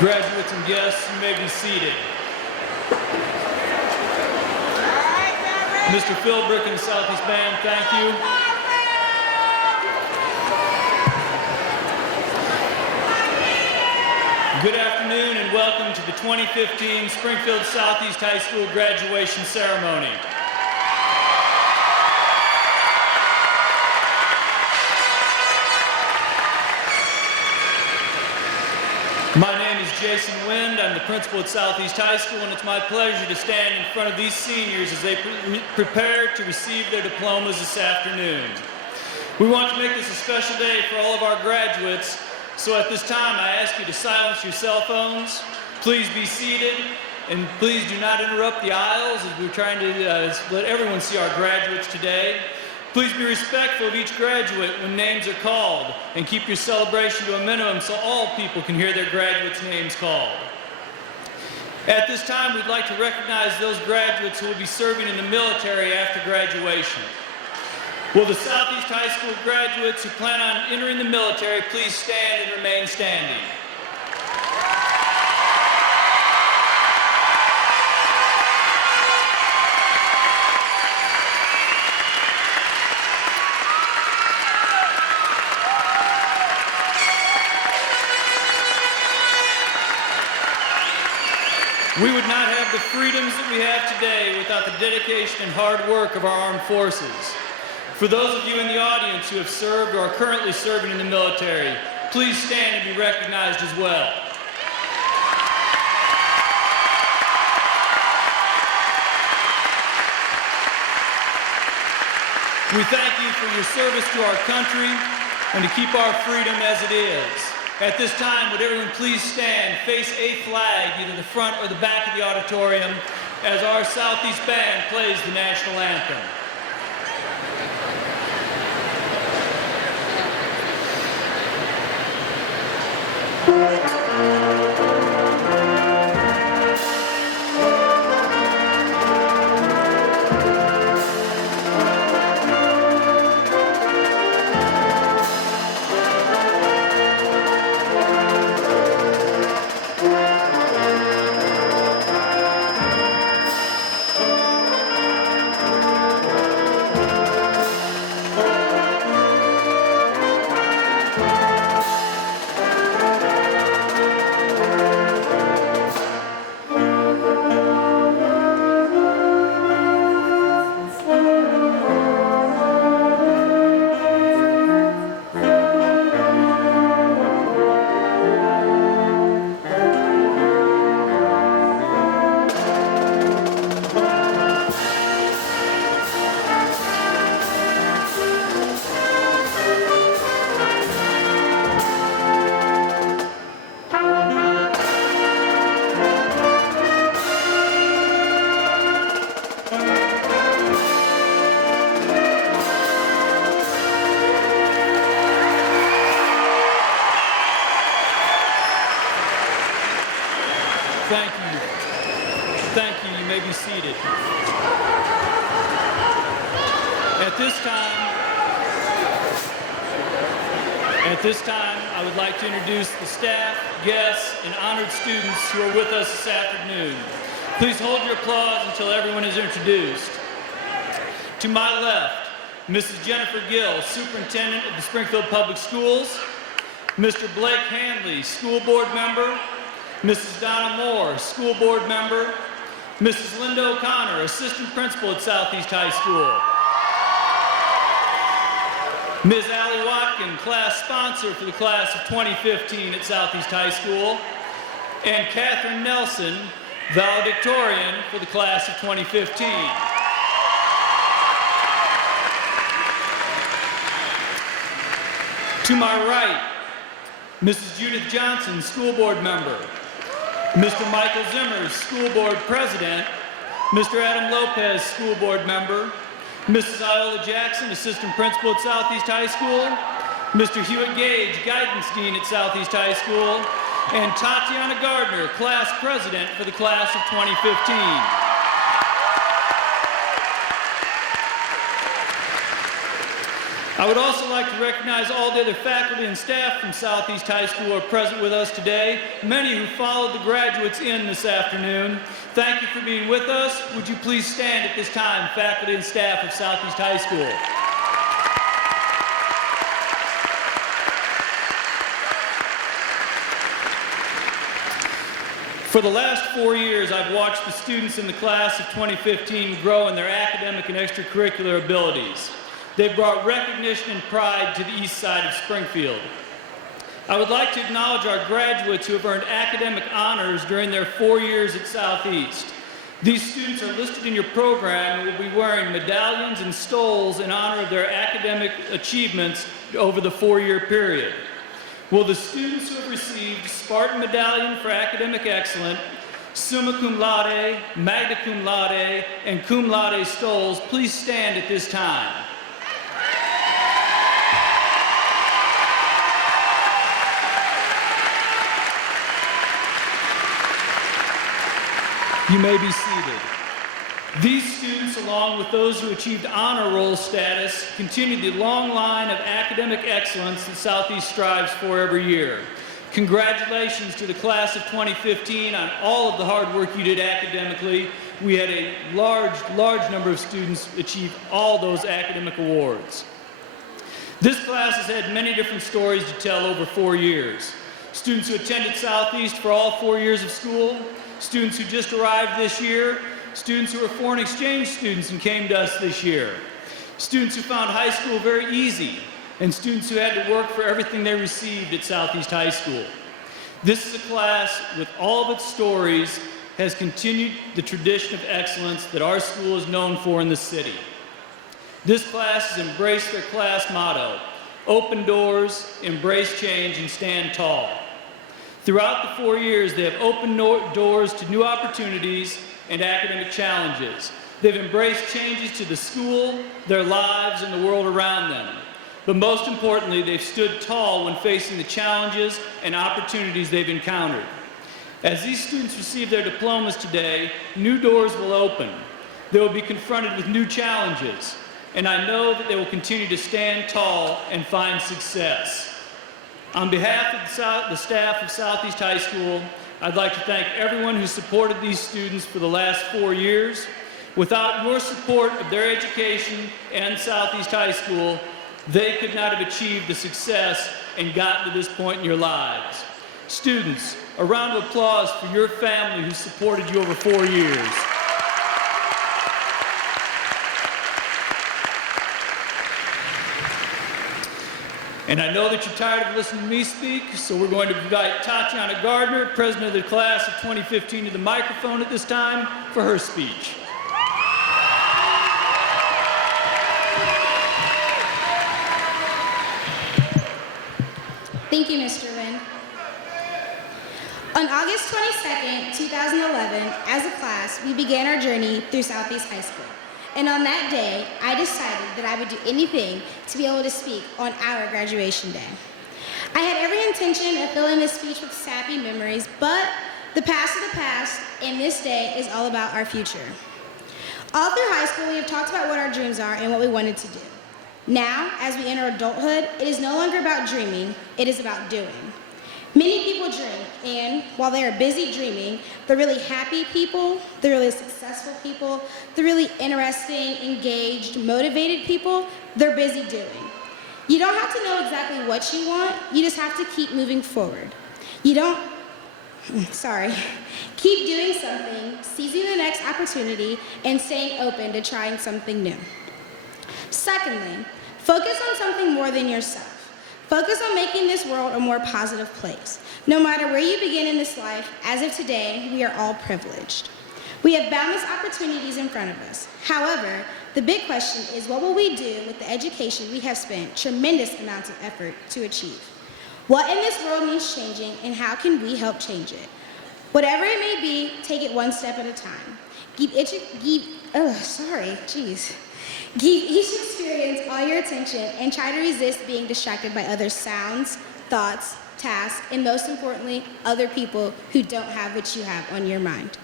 Graduates and guests, you may be seated. Mr. Philbrick and the Southeast Band, thank you. Good afternoon and welcome to the 2015 Springfield Southeast High School graduation ceremony. My name is Jason Wind. I'm the principal at Southeast High School, and it's my pleasure to stand in front of these seniors as they prepare to receive their diplomas this afternoon. We want to make this a special day for all of our graduates, so at this time I ask you to silence your cell phones. Please be seated, and please do not interrupt the aisles as we're trying to let everyone see our graduates today. Please be respectful of each graduate when names are called, and keep your celebration to a minimum so all people can hear their graduates' names called. At this time, we'd like to recognize those graduates who will be serving in the military after graduation. Will the Southeast High School graduates who plan on entering the military please stand and remain standing? We would not have the freedoms that we have today without the dedication and hard work of our armed forces. For those of you in the audience who have served or are currently serving in the military, please stand and be recognized as well. We thank you for your service to our country and to keep our freedom as it is. At this time, would everyone please stand, face a flag, either the front or the back of the auditorium, as our Southeast Band plays the national anthem. Thank you. Thank you. You may be seated. At this time, I would like to introduce the staff, guests, and honored students who are with us this afternoon. Please hold your applause until everyone is introduced. To my left, Mrs. Jennifer Gill, Superintendent of the Springfield Public Schools, Mr. Blake Hanley, School Board Member, Mrs. Donna Moore, School Board Member, Mrs. Linda O'Connor, Assistant Principal at Southeast High School, Ms. Allie Watkin, Class Sponsor for the Class of 2015 at Southeast High School, and Catherine Nelson, Valedictorian for the Class of 2015. To my right, Mrs. Judith Johnson, School Board Member, Mr. Michael Zimmers, School Board President, Mr. Adam Lopez, School Board Member, Mrs. Iola Jackson, Assistant Principal at Southeast High School, Mr. Hewitt Gage, Guidance Dean at Southeast High School, and Tatiana Gardner, Class President for the Class of 2015. I would also like to recognize all the other faculty and staff from Southeast High School who are present with us today, many who followed the graduates in this afternoon. Thank you for being with us. Would you please stand at this time, faculty and staff of Southeast High School. For the last 4 years, I've watched the students in the class of 2015 grow in their academic and extracurricular abilities. They've brought recognition and pride to the east side of Springfield. I would like to acknowledge our graduates who have earned academic honors during their 4 years at Southeast. These students are listed in your program and will be wearing medallions and stoles in honor of their academic achievements over the 4-year period. Will the students who have received Spartan Medallion for Academic Excellence, Summa Cum Laude, Magna Cum Laude, and Cum Laude stoles please stand at this time? You may be seated. These students, along with those who achieved honor roll status, continue the long line of academic excellence that Southeast strives for every year. Congratulations to the class of 2015 on all of the hard work you did academically. We had a large number of students achieve all those academic awards. This class has had many different stories to tell over 4 years. Students who attended Southeast for all 4 years of school, students who just arrived this year, students who are foreign exchange students and came to us this year, students who found high school very easy, and students who had to work for everything they received at Southeast High School. This is a class with all of its stories has continued the tradition of excellence that our school is known for in the city. This class has embraced their class motto, open doors, embrace change, and stand tall. Throughout the 4 years, they have opened doors to new opportunities and academic challenges. They've embraced changes to the school, their lives, and the world around them. But most importantly, they've stood tall when facing the challenges and opportunities they've encountered. As these students receive their diplomas today, new doors will open. They will be confronted with new challenges, and I know that they will continue to stand tall and find success. On behalf of the staff of Southeast High School, I'd like to thank everyone who supported these students for the last 4 years. Without your support of their education and Southeast High School, they could not have achieved the success and gotten to this point in your lives. Students, a round of applause for your family who supported you over 4 years. And I know that you're tired of listening to me speak, so we're going to invite Tatiana Gardner, president of the class of 2015, to the microphone at this time for her speech. Thank you, Mr. Wynn. On August 22nd, 2011, as a class, we began our journey through Southeast High School. And on that day, I decided that I would do anything to be able to speak on our graduation day. I had every intention of filling this speech with sappy memories, but the past is the past, and this day is all about our future. All through high school, we have talked about what our dreams are and what we wanted to do. Now, as we enter adulthood, it is no longer about dreaming, it is about doing. Many people dream, and while they are busy dreaming, the really happy people, the really successful people, the really interesting, engaged, motivated people, they're busy doing. You don't have to know exactly what you want, you just have to keep moving forward. Keep doing something, seizing the next opportunity, and staying open to trying something new. Secondly, focus on something more than yourself. Focus on making this world a more positive place. No matter where you begin in this life, as of today, we are all privileged. We have boundless opportunities in front of us. However, the big question is, what will we do with the education we have spent tremendous amounts of effort to achieve? What in this world needs changing, and how can we help change it? Whatever it may be, take it one step at a time. Give each experience all your attention and try to resist being distracted by other sounds, thoughts, tasks, and most importantly, other people who don't have what you have on your mind.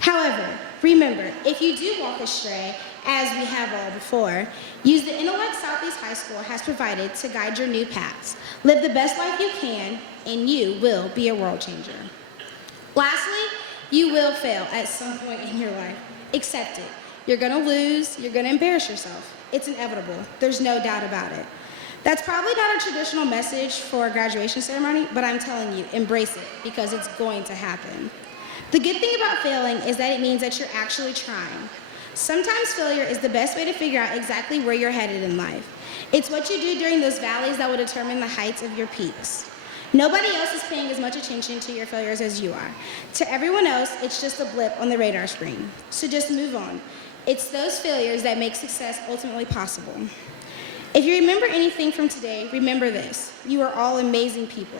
However, remember, if you do walk astray, as we have all before, use the intellect Southeast High School has provided to guide your new paths. Live the best life you can, and you will be a world changer. Lastly, you will fail at some point in your life. Accept it. You're gonna lose, you're gonna embarrass yourself. It's inevitable. There's no doubt about it. That's probably not a traditional message for a graduation ceremony, but I'm telling you, embrace it, because it's going to happen. The good thing about failing is that it means that you're actually trying. Sometimes failure is the best way to figure out exactly where you're headed in life. It's what you do during those valleys that will determine the heights of your peaks. Nobody else is paying as much attention to your failures as you are. To everyone else, it's just a blip on the radar screen. So just move on. It's those failures that make success ultimately possible. If you remember anything from today, remember this. You are all amazing people.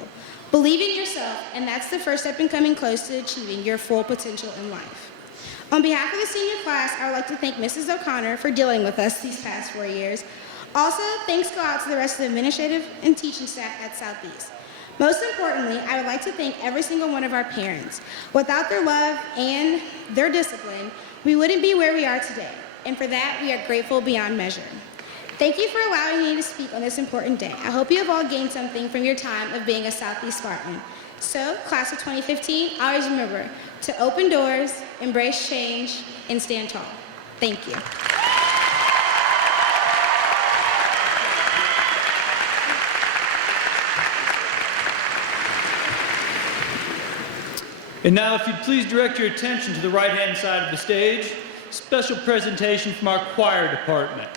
Believe in yourself, and that's the first step in coming close to achieving your full potential in life. On behalf of the senior class, I would like to thank Mrs. O'Connor for dealing with us these past 4 years. Also, thanks go out to the rest of the administrative and teaching staff at Southeast. Most importantly, I would like to thank every single one of our parents. Without their love and their discipline, we wouldn't be where we are today. And for that, we are grateful beyond measure. Thank you for allowing me to speak on this important day. I hope you have all gained something from your time of being a Southeast Spartan. So, class of 2015, always remember to open doors, embrace change, and stand tall. Thank you. And now, if you'd please direct your attention to the right-hand side of the stage, special presentation from our choir department.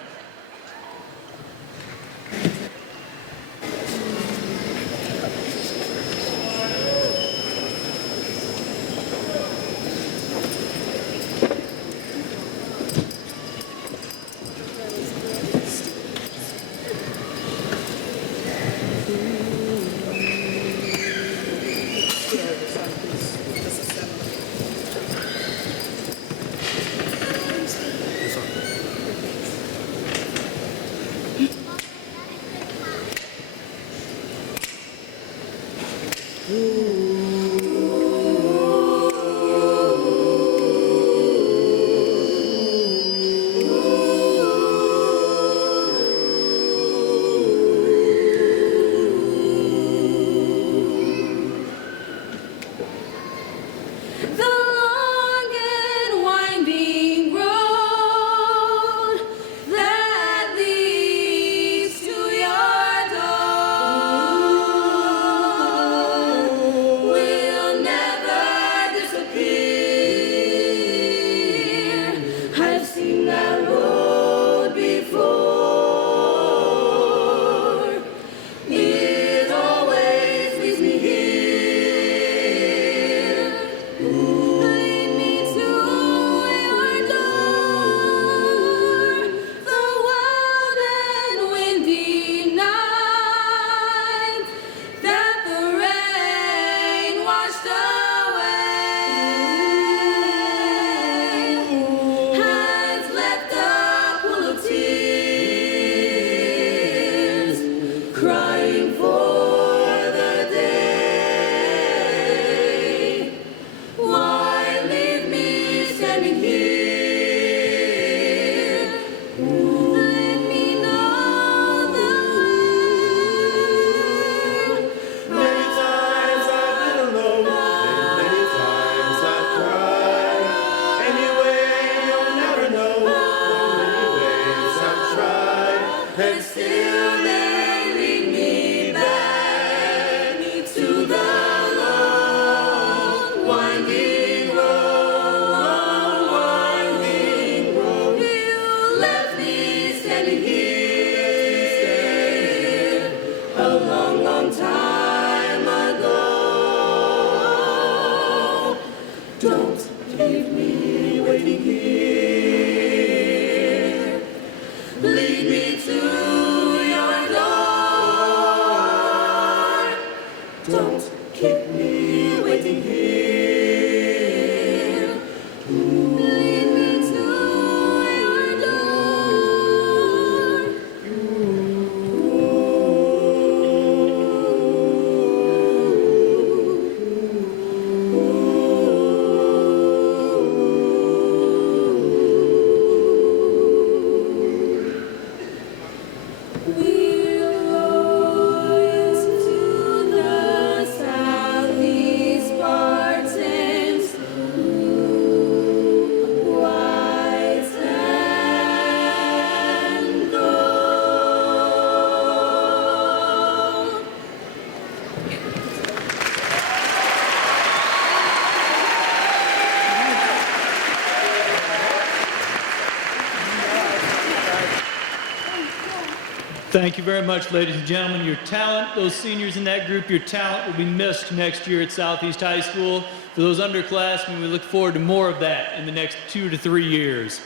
Thank you very much, ladies and gentlemen. Your talent, those seniors in that group, your talent will be missed next year at Southeast High School. For those underclassmen, we look forward to more of that in the next 2 to 3 years.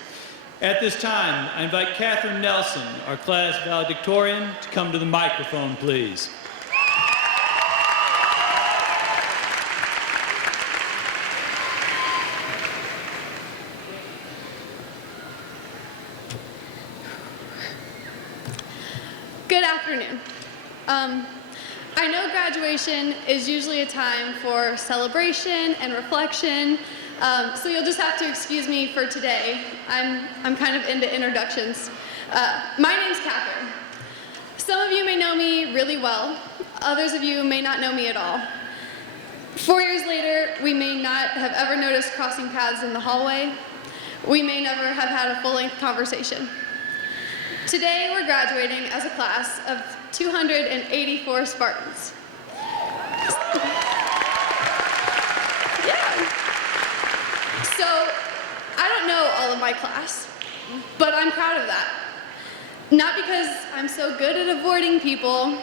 At this time, I invite Catherine Nelson, our class valedictorian, to come to the microphone, please. Good afternoon. I know graduation is usually a time for celebration and reflection, so you'll just have to excuse me for today. I'm kind of into introductions. My name's Catherine. Some of you may know me really well. Others of you may not know me at all. 4 years later, we may not have ever noticed crossing paths in the hallway. We may never have had a full-length conversation. Today, we're graduating as a class of 284 Spartans. Yeah. So, I don't know all of my class, but I'm proud of that. Not because I'm so good at avoiding people,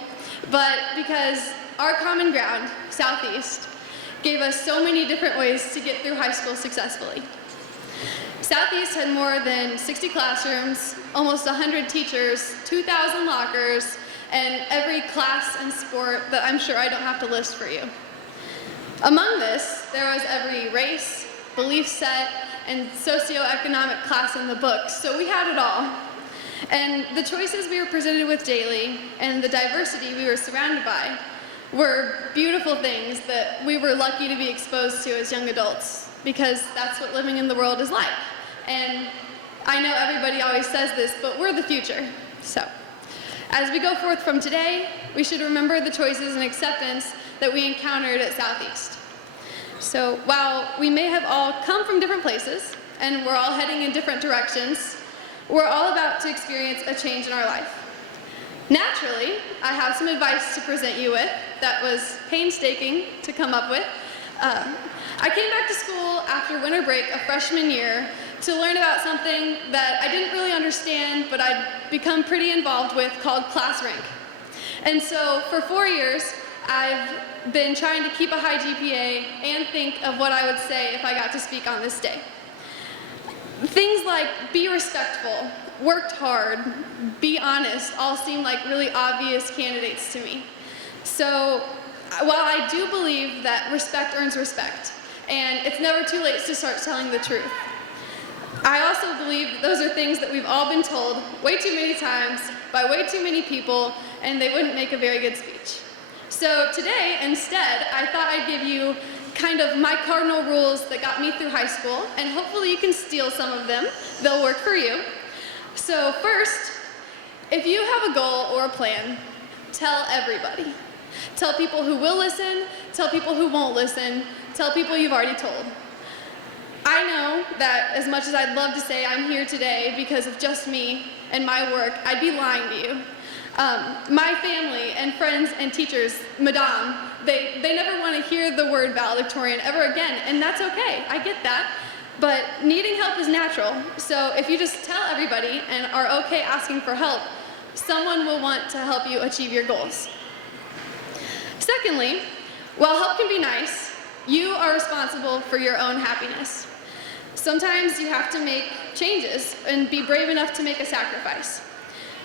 but because our common ground, Southeast, gave us so many different ways to get through high school successfully. Southeast had more than 60 classrooms, almost 100 teachers, 2,000 lockers, and every class and sport that I'm sure I don't have to list for you. Among this, there was every race, belief set, and socioeconomic class in the book, so we had it all. And the choices we were presented with daily, and the diversity we were surrounded by, were beautiful things that we were lucky to be exposed to as young adults, because that's what living in the world is like. And I know everybody always says this, but we're the future. So, as we go forth from today, we should remember the choices and acceptance that we encountered at Southeast. So, while we may have all come from different places, and we're all heading in different directions, we're all about to experience a change in our life. Naturally, I have some advice to present you with that was painstaking to come up with. I came back to school after winter break of freshman year to learn about something that I didn't really understand, but I'd become pretty involved with, called class rank. And so for 4 years, I've been trying to keep a high GPA and think of what I would say if I got to speak on this day. Things like be respectful, worked hard, be honest, all seem like really obvious candidates to me. So while I do believe that respect earns respect, and it's never too late to start telling the truth, I also believe that those are things that we've all been told way too many times by way too many people, and they wouldn't make a very good speech. So today, instead, I thought I'd give you kind of my cardinal rules that got me through high school, and hopefully you can steal some of them. They'll work for you. So first, if you have a goal or a plan, tell everybody. Tell people who will listen, tell people who won't listen, tell people you've already told. I know that as much as I'd love to say I'm here today because of just me and my work, I'd be lying to you. My family and friends and teachers, Madame, they never want to hear the word valedictorian ever again, and that's okay, I get that. But needing help is natural, so if you just tell everybody and are okay asking for help, someone will want to help you achieve your goals. Secondly, while help can be nice, you are responsible for your own happiness. Sometimes you have to make changes and be brave enough to make a sacrifice.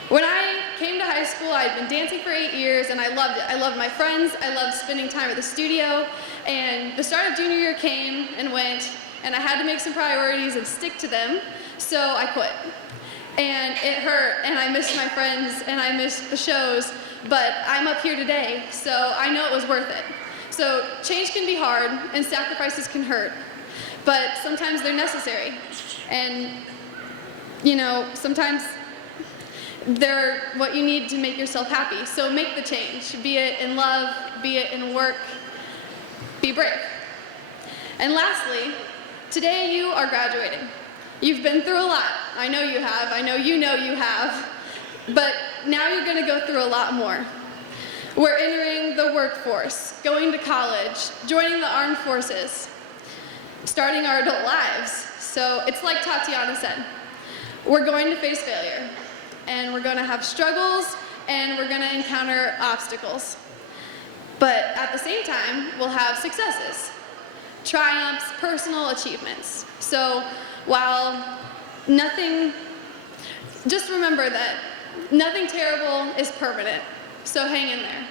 When I came to high school, I'd been dancing for 8 years and I loved it. I loved my friends, I loved spending time at the studio, and the start of junior year came and went, and I had to make some priorities and stick to them, so I quit. And it hurt, and I missed my friends, and I missed the shows, but I'm up here today, so I know it was worth it. So change can be hard, and sacrifices can hurt, but sometimes they're necessary. And, you know, sometimes they're what you need to make yourself happy. So make the change, be it in love, be it in work, be brave. And lastly, today you are graduating. You've been through a lot. I know you have, I know you have, but now you're gonna go through a lot more. We're entering the workforce, going to college, joining the armed forces, starting our adult lives. So it's like Tatiana said, we're going to face failure, and we're going to have struggles, and we're going to encounter obstacles. But at the same time, we'll have successes, triumphs, personal achievements. So while just remember that nothing terrible is permanent, so hang in there.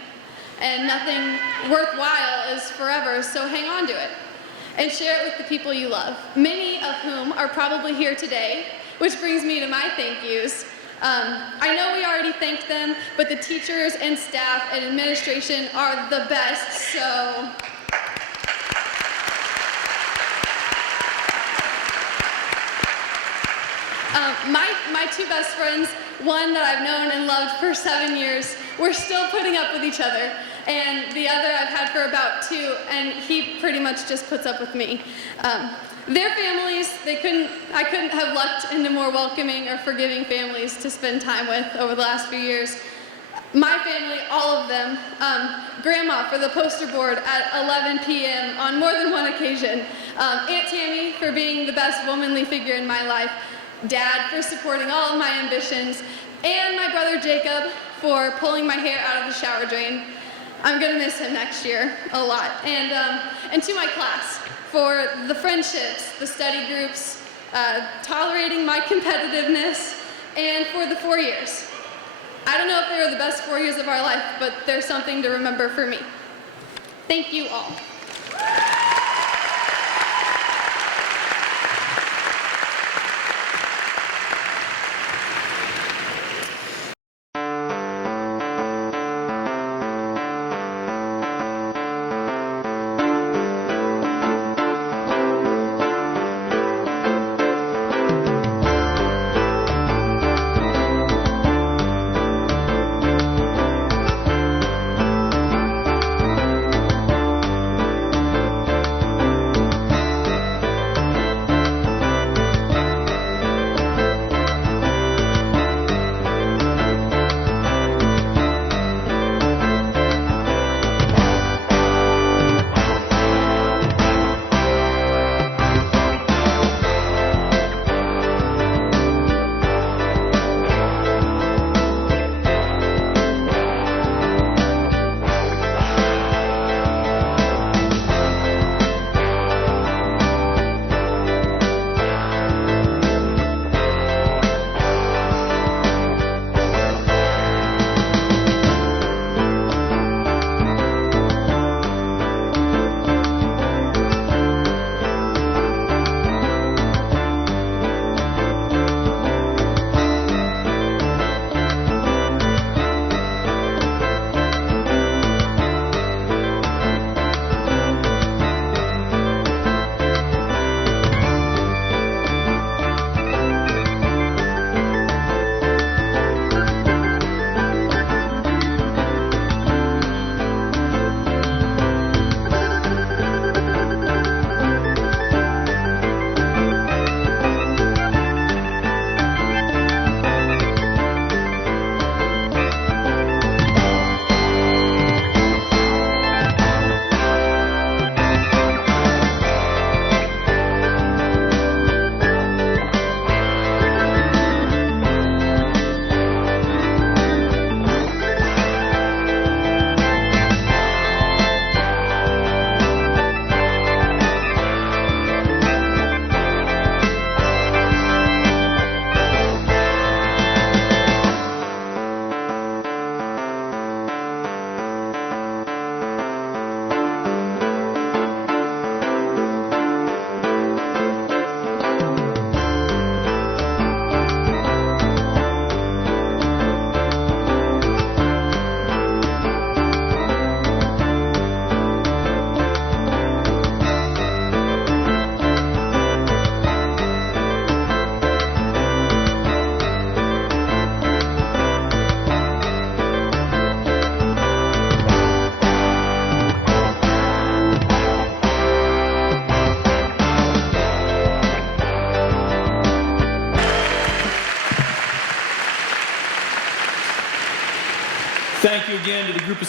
And nothing worthwhile is forever, so hang on to it. And share it with the people you love, many of whom are probably here today, which brings me to my thank yous. I know we already thanked them, but the teachers and staff and administration are the best, so. My two best friends, one that I've known and loved for 7 years, we're still putting up with each other. And the other I've had for about 2, and he pretty much just puts up with me. Their families, I couldn't have lucked into more welcoming or forgiving families to spend time with over the last few years. My family, all of them, Grandma for the poster board at 11 p.m. on more than one occasion, Aunt Tammy for being the best womanly figure in my life, Dad for supporting all of my ambitions, and my brother Jacob for pulling my hair out of the shower drain. I'm gonna miss him next year a lot. And to my class for the friendships, the study groups, tolerating my competitiveness, and for the 4 years. I don't know if they were the best 4 years of our life, but they're something to remember for me. Thank you all.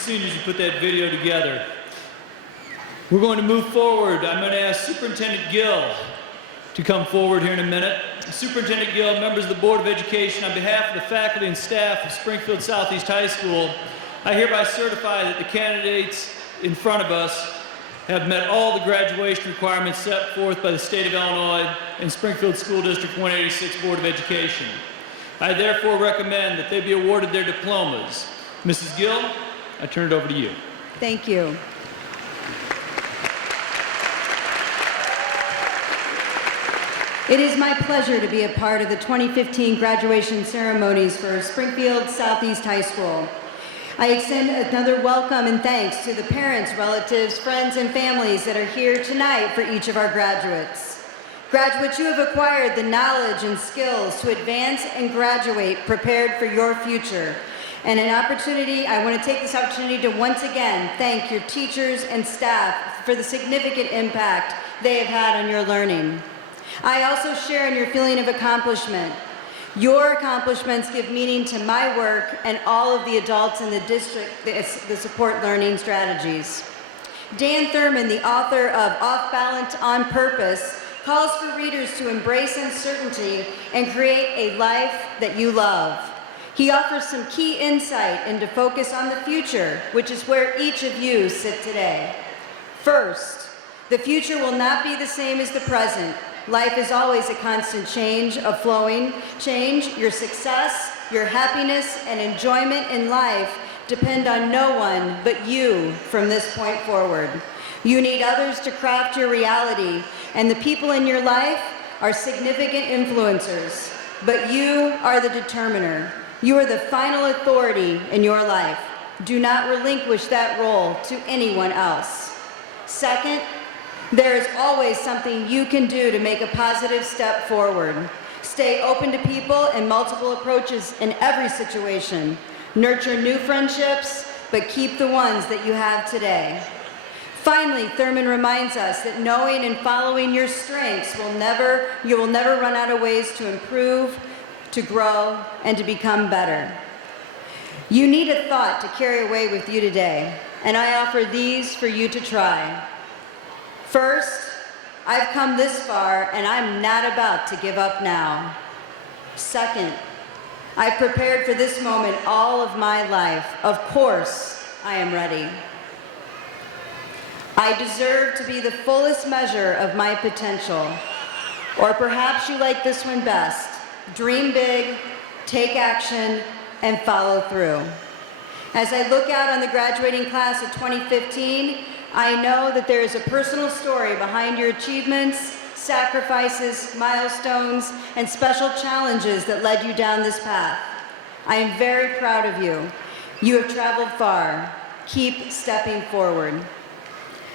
seniors who put that video together. We're going to move forward. I'm going to ask Superintendent Gill to come forward here in a minute. Superintendent Gill, members of the Board of Education, on behalf of the faculty and staff of Springfield Southeast High School, I hereby certify that the candidates in front of us have met all the graduation requirements set forth by the state of Illinois and Springfield School District 186 Board of Education. I therefore recommend that they be awarded their diplomas. Mrs. Gill, I turn it over to you. Thank you. It is my pleasure to be a part of the 2015 graduation ceremonies for Springfield Southeast High School. I extend another welcome and thanks to the parents, relatives, friends, and families that are here tonight for each of our graduates. Graduates, you have acquired the knowledge and skills to advance and graduate prepared for your future. And I want to take this opportunity to once again thank your teachers and staff for the significant impact they have had on your learning. I also share in your feeling of accomplishment. Your accomplishments give meaning to my work and all of the adults in the district that support learning strategies. Dan Thurman, the author of Off Balance on Purpose, calls for readers to embrace uncertainty and create a life that you love. He offers some key insight and to focus on the future, which is where each of you sit today. First, the future will not be the same as the present. Life is always a constant change, a flowing change. Your success, your happiness, and enjoyment in life depend on no one but you from this point forward. You need others to craft your reality, and the people in your life are significant influencers, but you are the determiner. You are the final authority in your life. Do not relinquish that role to anyone else. Second, there is always something you can do to make a positive step forward. Stay open to people and multiple approaches in every situation. Nurture new friendships, but keep the ones that you have today. Finally, Thurman reminds us that knowing and following your strengths you will never run out of ways to improve, to grow, and to become better. You need a thought to carry away with you today, and I offer these for you to try. First, I've come this far and I'm not about to give up now. Second, I've prepared for this moment all of my life. Of course, I am ready. I deserve to be the fullest measure of my potential. Or perhaps you like this one best. Dream big, take action, and follow through. As I look out on the graduating class of 2015, I know that there is a personal story behind your achievements, sacrifices, milestones, and special challenges that led you down this path. I am very proud of you. You have traveled far. Keep stepping forward.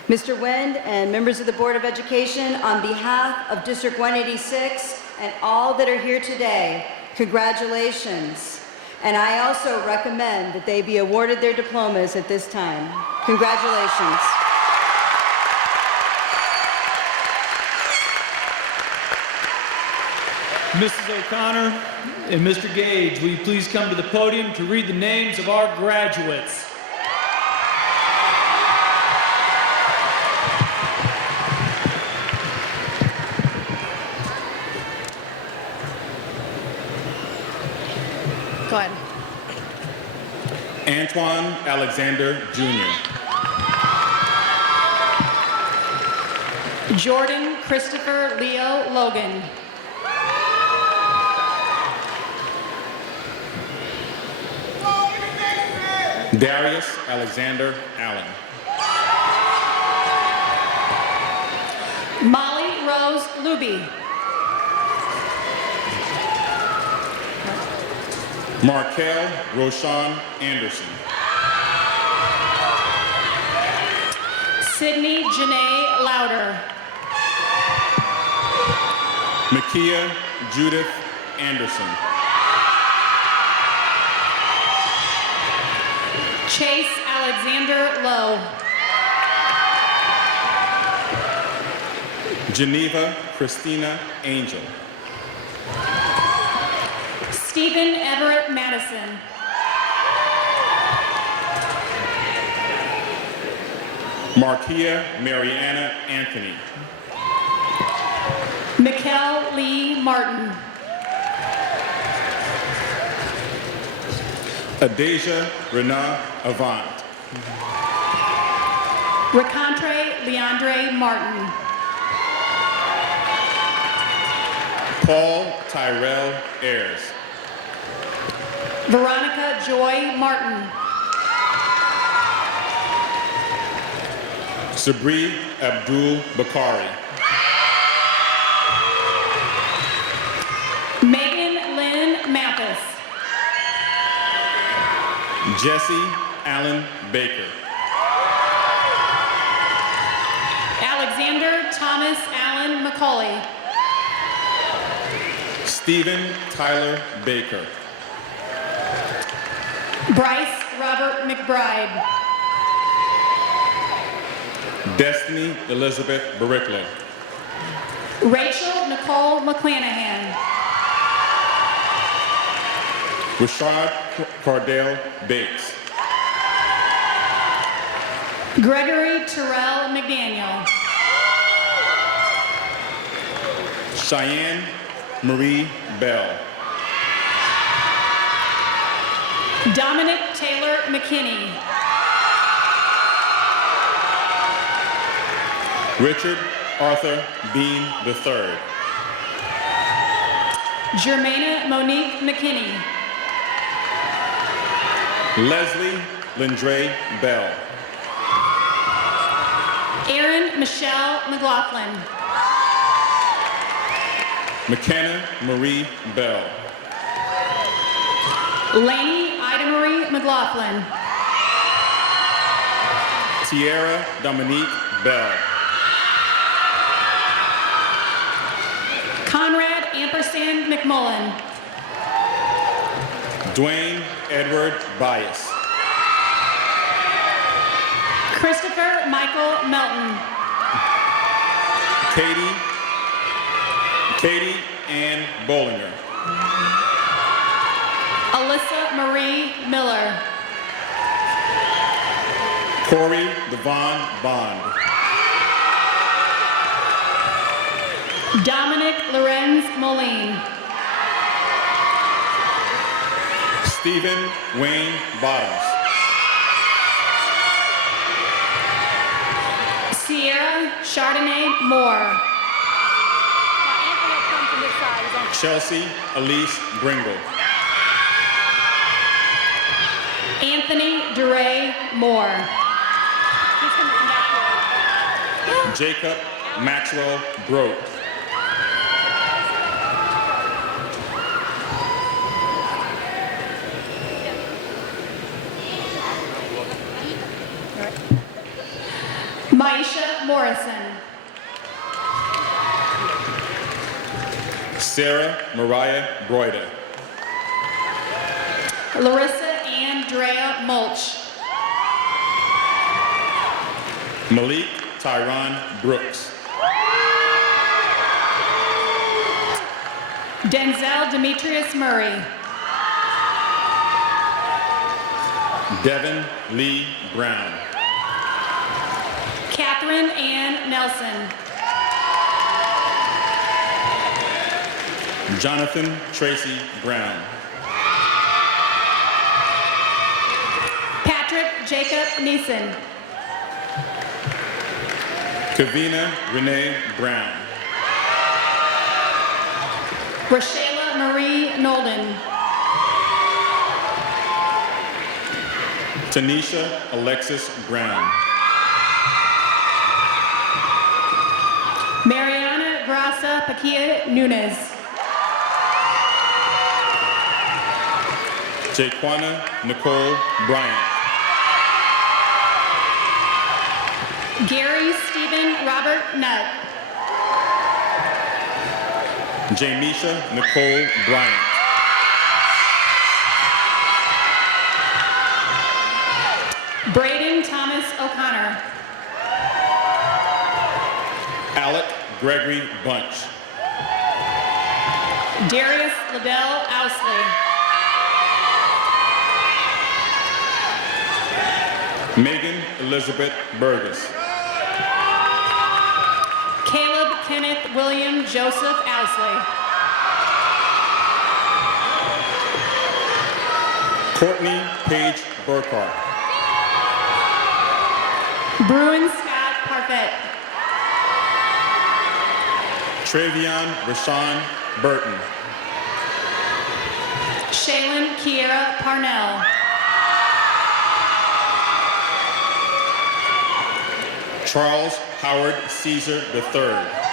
Mr. Wind and members of the Board of Education, on behalf of District 186 and all that are here today, congratulations. And I also recommend that they be awarded their diplomas at this time. Congratulations. Mrs. O'Connor and Mr. Gage, will you please come to the podium to read the names of our graduates? Go ahead. Antoine Alexander Jr. Jordan Christopher Leo Logan. Darius Alexander Allen. Molly Rose Luby. Markel Roshan Anderson. Sydney Janae Louder. Makia Judith Anderson. Chase Alexander Lowe. Geneva Christina Angel. Stephen Everett Madison. Markia Mariana Anthony. Mikkel Lee Martin. Adasia Rena Avant. Racontre Leandre Martin. Paul Tyrell Ayers. Veronica Joy Martin. Sabri Abdul Bakari. Megan Lynn Mathis. Jesse Allen Baker. Alexander Thomas Allen McCauley. Stephen Tyler Baker. Bryce Robert McBride. Destiny Elizabeth Barickler. Rachel Nicole McClanahan. Rashad Cardell Bates. Gregory Terrell McDaniel. Cheyenne Marie Bell. Dominic Taylor McKinney. Richard Arthur Bean III. Jermaina Monique McKinney. Leslie Lindre Bell. Erin Michelle McLaughlin. McKenna Marie Bell. Lainey Ida Marie McLaughlin. Tierra Dominique Bell. Conrad Ampersand McMullen. Dwayne Edward Bias. Christopher Michael Melton. Katie Ann Bollinger. Alyssa Marie Miller. Corey Devon Bond. Dominic Lorenz Moline. Stephen Wayne Bottoms. Sierra Chardonnay Moore. Chelsea Elise Bringle. Anthony DeRay Moore. Jacob Maxwell Broke. Maisha Morrison. Sarah Mariah Broider. Larissa Andrea Mulch. Malik Tyron Brooks. Denzel Demetrius Murray. Devin Lee Brown. Catherine Ann Nelson. Jonathan Tracy Brown. Patrick Jacob Neeson. Kavina Renee Brown. Rashayla Marie Nolden. Tanisha Alexis Brown. Mariana Grasa Paquia Nunez. Jaquana Nicole Bryant. Gary Stephen Robert Nutt. Jamisha Nicole Bryant. Braden Thomas O'Connor. Alec Gregory Bunch. Darius Liddell Ousley. Megan Elizabeth Burgess. Kenneth William Joseph Owsley. Courtney Paige Burkhart. Bruin Scott Parfett. Travion Rashawn Burton. Shaylin Kiera Parnell. Charles Howard Caesar III.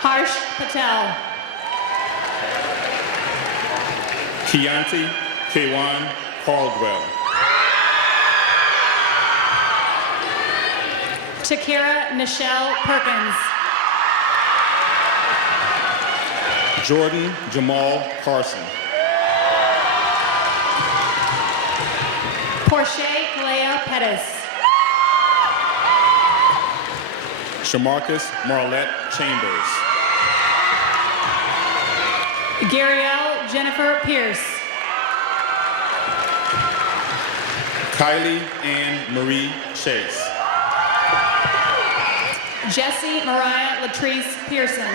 Harsh Patel. Keontae Kwan Caldwell. Takira Nichelle Perkins. Jordan Jamal Carson. Porche Kalea Pettis. Shamarcus Marlette Chambers. Garielle Jennifer Pierce. Kylie Ann Marie Chase. Jessie Mariah Latrice Pearson.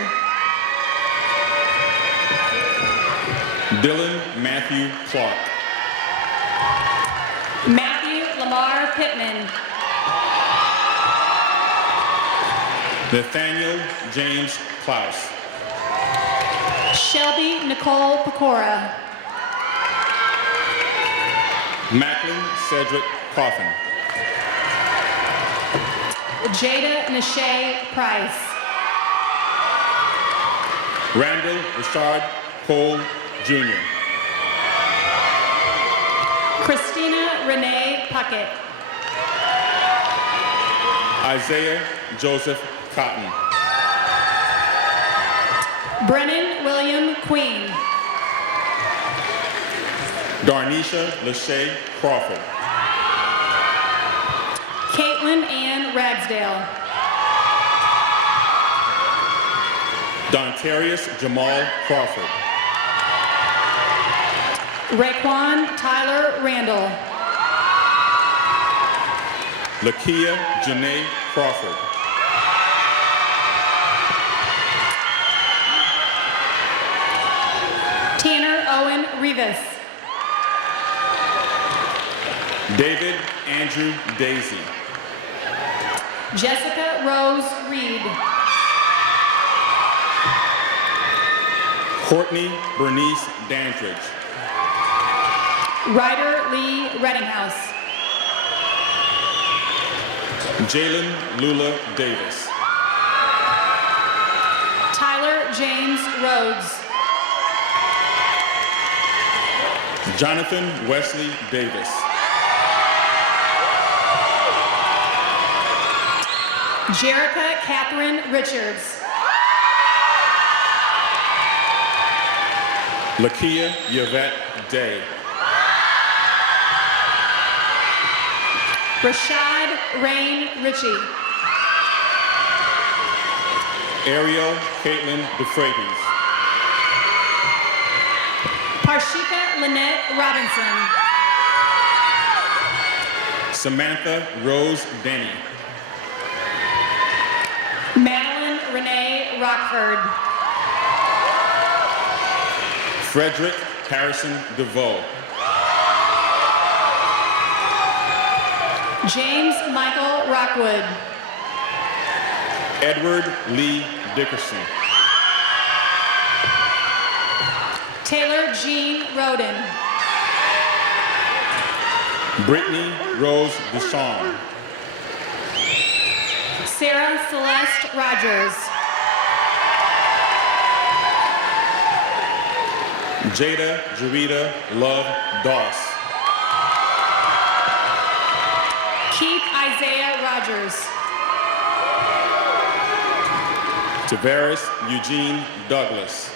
Dylan Matthew Clark. Matthew Lamar Pittman. Nathaniel James Klaus. Shelby Nicole Pecora. Macklin Cedric Coffin. Jada Nashay Price. Randall Richard Cole Jr. Christina Renee Puckett. Isaiah Joseph Cotton. Brennan William Queen. Darnisha Lachey Crawford. Caitlin Ann Ragsdale. Dontarius Jamal Crawford. Raekwon Tyler Randall. Lakia Janae Crawford. Tanner Owen Rivas. David Andrew Daisy. Jessica Rose Reed. Courtney Bernice Dandridge. Ryder Lee Reddinghouse. Jalen Lula Davis. Tyler James Rhodes. Jonathan Wesley Davis. Jerica Catherine Richards. Lakia Yvette Day. Rashad Rain Ritchie. Ariel Caitlin DeFreitas. Parshika Lynette Robinson. Samantha Rose Denny. Madeline Renee Rockford. Frederick Harrison DeVoe. James Michael Rockwood. Edward Lee Dickerson. Taylor Jean Roden. Brittany Rose Ducharme. Sarah Celeste Rogers. Jada Jarita Love Doss. Keith Isaiah Rogers. Tavares Eugene Douglas.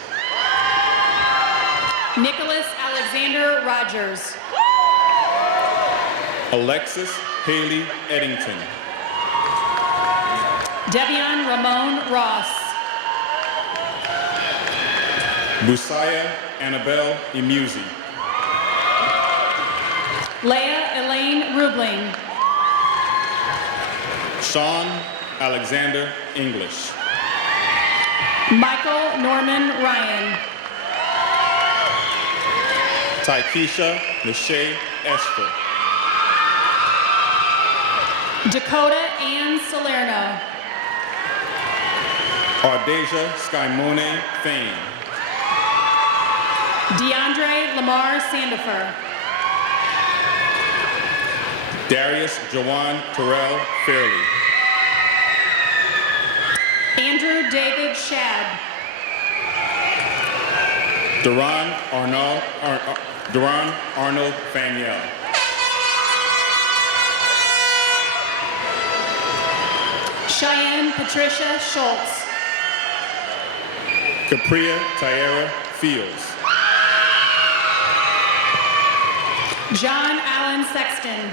Nicholas Alexander Rogers. Alexis Haley Eddington. Devion Ramon Ross. Busaya Annabelle Emuzi. Leah Elaine Rubling. Sean Alexander English. Michael Norman Ryan. Taikisha Lachey Esper. Dakota Ann Salerno. Ardeja Skymone Thane. DeAndre Lamar Sandifer. Darius Jawan Terrell Fairley. Andrew David Shad. Duran Arnold Faniel. Cheyenne Patricia Schultz. Capria Tyera Fields. John Allen Sexton.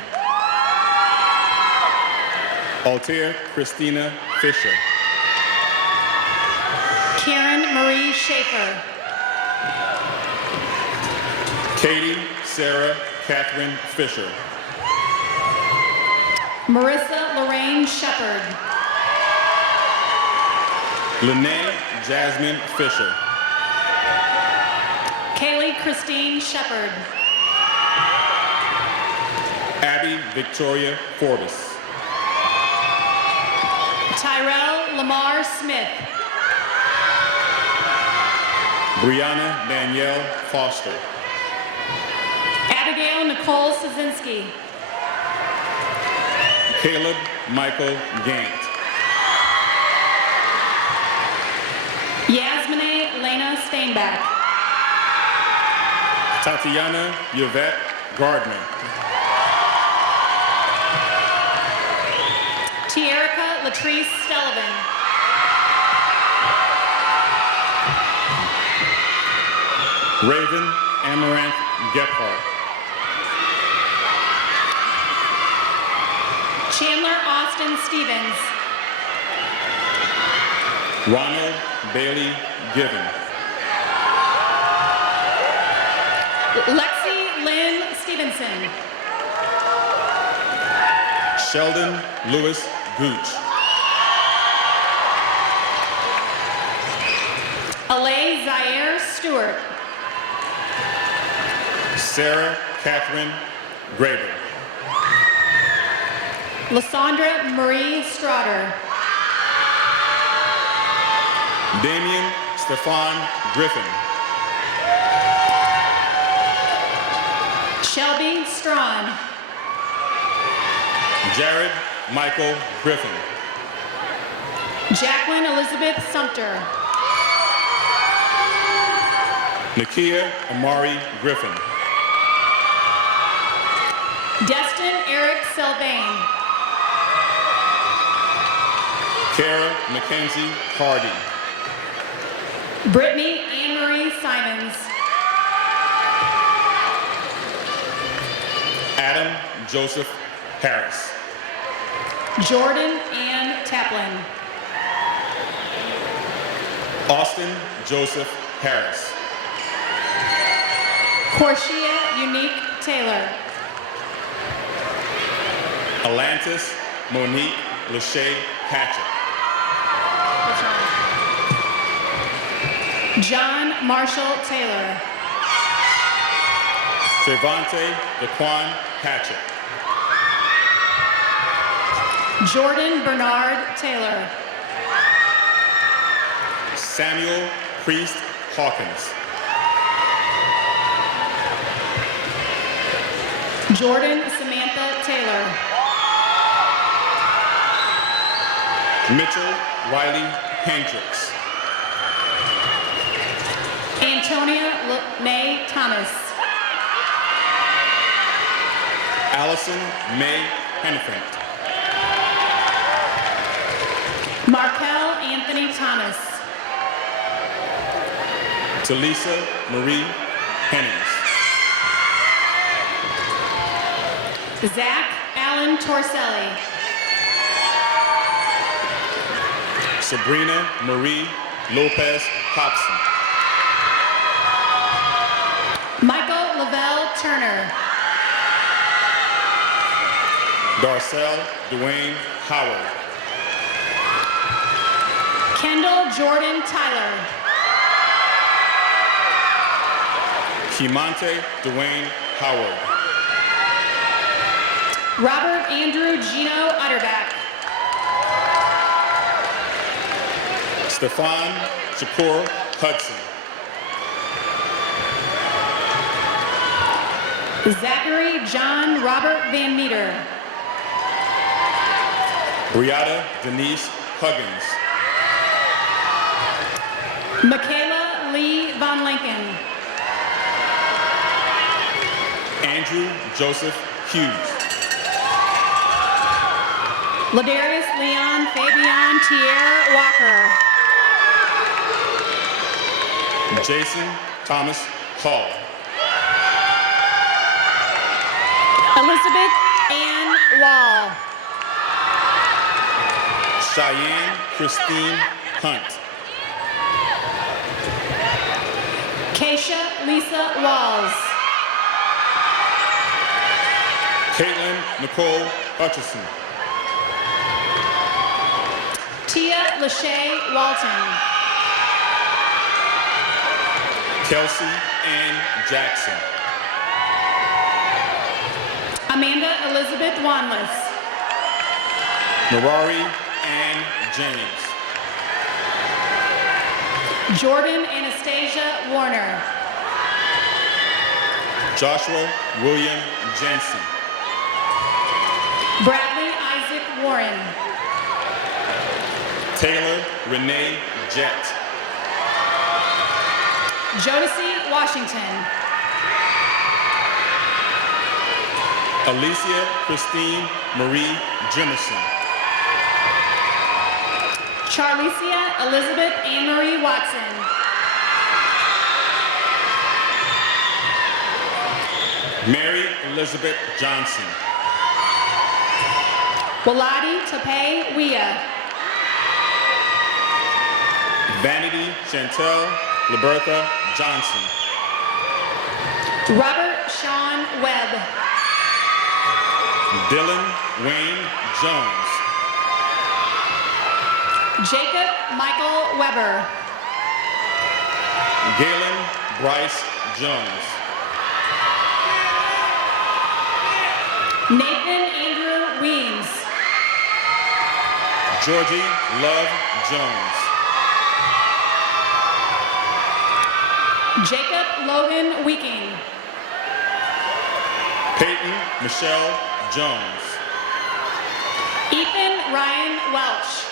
Altair Christina Fisher. Karen Marie Schaefer. Katie Sarah Catherine Fisher. Marissa Lorraine Shepard. Lene Jasmine Fisher. Kaylee Christine Shepard. Abby Victoria Forbes. Tyrell Lamar Smith. Brianna Danielle Foster. Abigail Nicole Szynski. Caleb Michael Gant. Yasmine Lena Steinbach. Tatiana Yvette Gardner. Tierica Latrice Stellivan. Raven Amaranth Gephardt. Chandler Austin Stevens. Ronald Bailey Given. Lexi Lynn Stevenson. Sheldon Lewis Gooch. Alay Zaire Stewart. Sarah Catherine Graber. Lysandra Marie Strotter. Damian Stefan Griffin. Shelby Strawn. Jared Michael Griffin. Jacqueline Elizabeth Sumter. Nakia Amari Griffin. Destin Eric Sylvain. Kara Mackenzie Hardy. Brittany Anne-Marie Simons. Adam Joseph Harris. Jordan Ann Taplin. Austin Joseph Harris. Corshia Unique Taylor. Atlantis Monique Lachey Hatchett. John Marshall Taylor. Trevante Daquan Hatchett. Jordan Bernard Taylor. Samuel Priest Hawkins. Jordan Samantha Taylor. Mitchell Riley Hendricks. Antonia May Thomas. Allison May Hennefant. Markel Anthony Thomas. Talisa Marie Hennings. Zach Allen Torselli. Sabrina Marie Lopez Hobson. Michael Lavelle Turner. Darcel Dwayne Howard. Kendall Jordan Tyler. Kimonte Dwayne Howard. Robert Andrew Gino Utterback. Stefan Shakur Hudson. Zachary John Robert Van Meter. Briada Denise Huggins. Michaela Lee Von Lincoln. Andrew Joseph Hughes. Ladarius Leon Fabian Tier Walker. Jason Thomas Hall. Elizabeth Ann Wall. Cheyenne Christine Hunt. Keisha Lisa Walls. Caitlin Nicole Hutchison. Tia Lachey Walton. Kelsey Ann Jackson. Amanda Elizabeth Wanless. Marari Ann James. Jordan Anastasia Warner. Joshua William Jensen. Bradley Isaac Warren. Taylor Renee Jett. Jodeci Washington. Alicia Christine Marie Jimerson. Charlicia Elizabeth Anne Marie Watson. Mary Elizabeth Johnson. Waladi Tape Wea. Vanity Chantel Libertha Johnson. Robert Sean Webb. Dylan Wayne Jones. Jacob Michael Weber. Galen Bryce Jones. Nathan Andrew Weems. Georgie Love Jones. Jacob Logan Weeking. Peyton Michelle Jones. Ethan Ryan Welch.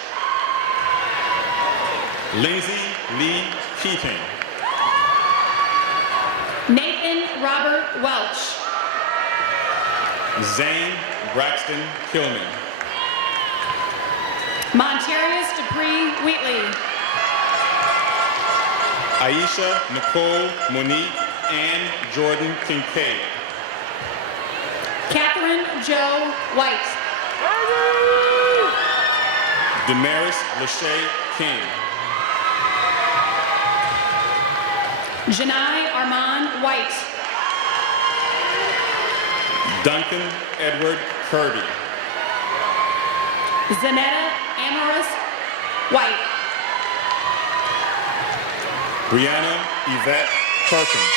Lindsay Lee Keating. Nathan Robert Welch. Zane Braxton Kilman. Montarius Dupree Wheatley. Aisha Nicole Monique Ann Jordan Kincaid. Catherine Joe White. Damaris Lachey King. Janai Armand White. Duncan Edward Kirby. Zanetta Amaris White. Brianna Yvette Perkins.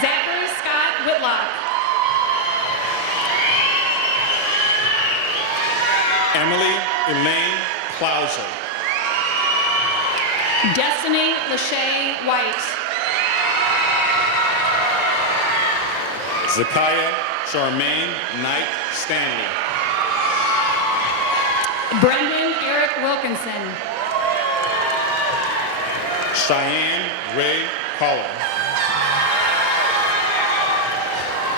Zachary Scott Whitlock. Emily Elaine Clauser. Destiny Lachey White. Zakiah Charmaine Knight Stanley. Brendan Eric Wilkinson. Cheyenne Ray Collins.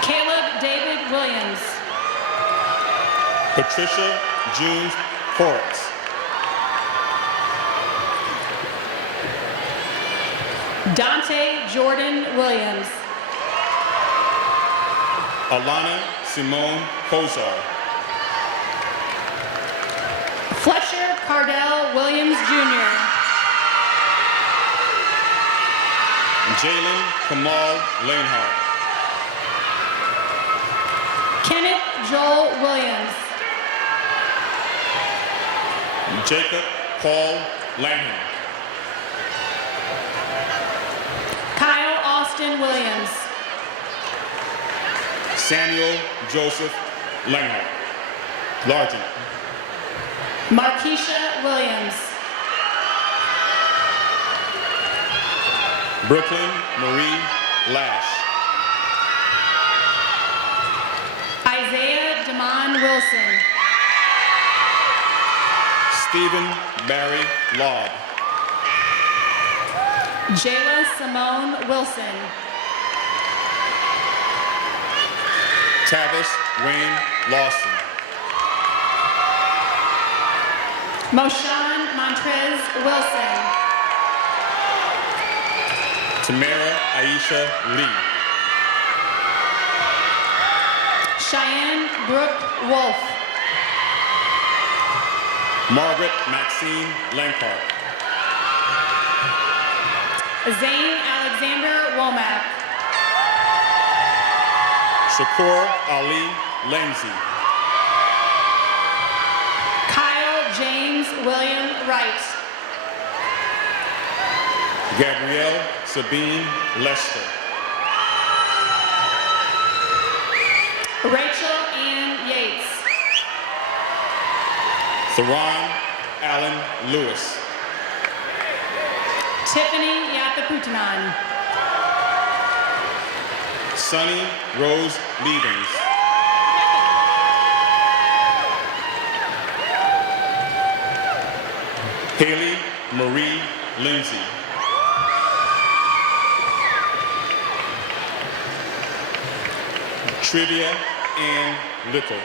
Caleb David Williams. Patricia June Horrocks. Dante Jordan Williams. Alana Simone Kozar. Fletcher Cardell Williams Jr. Jalen Kamal Lanehart. Kenneth Joel Williams. Jacob Paul Lanham. Kyle Austin Williams. Samuel Joseph Langhart. Largent. Markeisha Williams. Brooklyn Marie Lash. Isaiah Damon Wilson. Stephen Barry Laub. Jayla Simone Wilson. Tavis Wayne Lawson. Moshawn Montrez Wilson. Tamara Aisha Lee. Cheyenne Brooke Wolf. Margaret Maxine Lankart. Zane Alexander Womack. Shakur Ali Lenzi. Kyle James William Wright. Gabrielle Sabine Lester. Rachel Ann Yates. Theron Allen Lewis. Tiffany Yathaputanan. Sunny Rose Levens. Haley Marie Lindsay. Trivia Ann Little.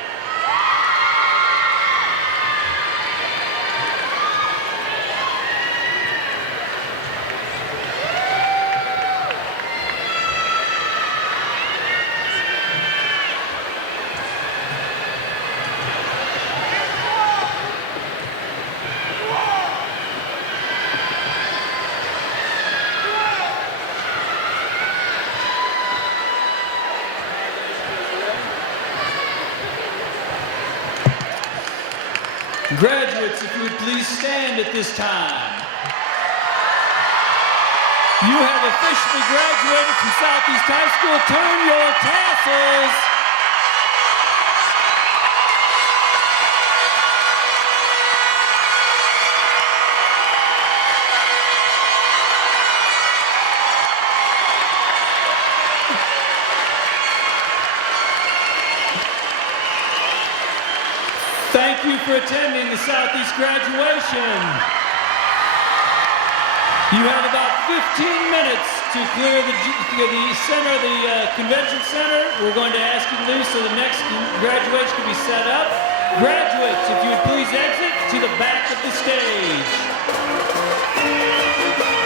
Graduates, if you would please stand at this time. You have officially graduated from Southeast High School. Turn your tassels. Thank you for attending the Southeast graduation. You have about 15 minutes to clear the center, the convention center. We're going to ask you to leave so the next graduation can be set up. Graduates, if you would please exit to the back of the stage.